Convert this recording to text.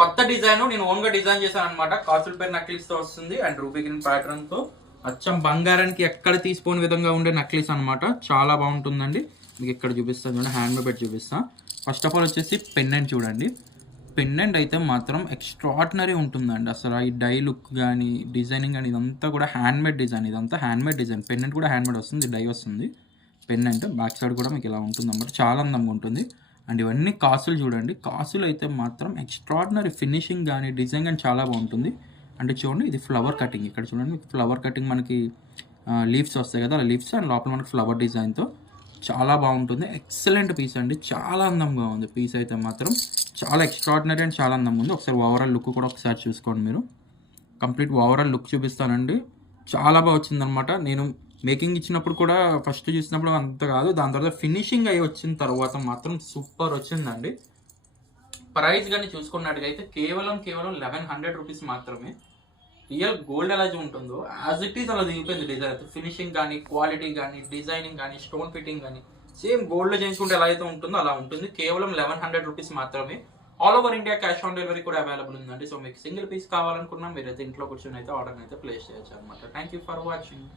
కొత్త డిజైన్ నేను ఓన్ గా డిజైన్ చేశాను అనమాట. కాసుల పేరు నక్లీస్ తో వస్తుంది అండ్ రూబీ గ్రీన్ ప్యాటర్న్ తో అచ్చం బంగారానికి ఎక్కడ తీసిపోని విధంగా ఉండే నక్లీస్ అనమాట. చాలా బాగుంటుందండి. మీకు ఇక్కడ చూపిస్తాను చూడండి, హ్యాండ్ పెట్టి చూపిస్తా. ఫస్ట్ ఆఫ్ ఆల్ వచ్చేసి పెండెంట్ చూడండి. పెండెంట్ అయితే మాత్రం ఎక్స్ట్రాడినరీ ఉంటుందండి. అసలు ఈ డై లుక్ కానీ డిజైనింగ్ కానీ ఇదంతా కూడా హ్యాండ్మేడ్ డిజైన్. ఇదంతా హ్యాండ్మేడ్ డిజైన్. పెండెంట్ కూడా హ్యాండ్మేడ్ వస్తుంది, డై వస్తుంది. పెండెంట్ బ్యాక్ సైడ్ కూడా మీకు ఇలా ఉంటుంది అన్నమాట. చాలా అందంగా ఉంటుంది. అండ్ ఇవన్నీ కాసులు చూడండి. కాసులు అయితే మాత్రం ఎక్స్ట్రాడినరీ ఫినిషింగ్ కానీ డిజైన్ కానీ చాలా బాగుంటుంది. అంటే చూడండి, ఇది ఫ్లవర్ కటింగ్. ఇక్కడ చూడండి, ఫ్లవర్ కటింగ్ మనకి లీవ్స్ వస్తాయి కదా, అలా లీవ్స్ అండ్ లోపల మనకి ఫ్లవర్ డిజైన్తో చాలా బాగుంటుంది. ఎక్సలెంట్ పీస్ అండి. చాలా అందంగా ఉంది పీస్ అయితే మాత్రం. చాలా ఎక్స్ట్రాడినరీ అండ్ చాలా అందంగా ఉంది. ఒకసారి ఓవరాల్ లుక్ కూడా ఒకసారి చూసుకోండి మీరు. కంప్లీట్ ఓవరాల్ లుక్ చూపిస్తానండి. చాలా బాగా వచ్చిందనమాట. నేను మేకింగ్ ఇచ్చినప్పుడు కూడా ఫస్ట్ చూసినప్పుడు అంత కాదు, దాని తర్వాత ఫినిషింగ్ అయ్యి వచ్చిన తర్వాత మాత్రం సూపర్ వచ్చిందండి. ప్రైస్ కానీ చూసుకున్నట్టుగైతే కేవలం 1100 రూపీస్ మాత్రమే. రియల్ గోల్డ్ ఎలా ఉంటుందో యాజ్ ఇట్ ఈస్ అలా దిగిపోయింది డిజైన్ అయితే. ఫినిషింగ్ కానీ, క్వాలిటీ కానీ, డిజైనింగ్ కానీ, స్టోన్ ఫిట్టింగ్ కానీ సేమ్ గోల్డ్లో చేయించుకుంటే ఎలా అయితే ఉంటుందో అలా ఉంటుంది. కేవలం 1100 రూపీస్ మాత్రమే. All over India cash on delivery కూడా అవైలబుల్ ఉందండి. సో మీకు సింగిల్ పీస్ కావాలనుకున్నా మీరైతే ఇంట్లో కూర్చొని అయితే ఆర్డర్ అయితే ప్లేస్ చేయొచ్చు అనమాట. Thank you for watching.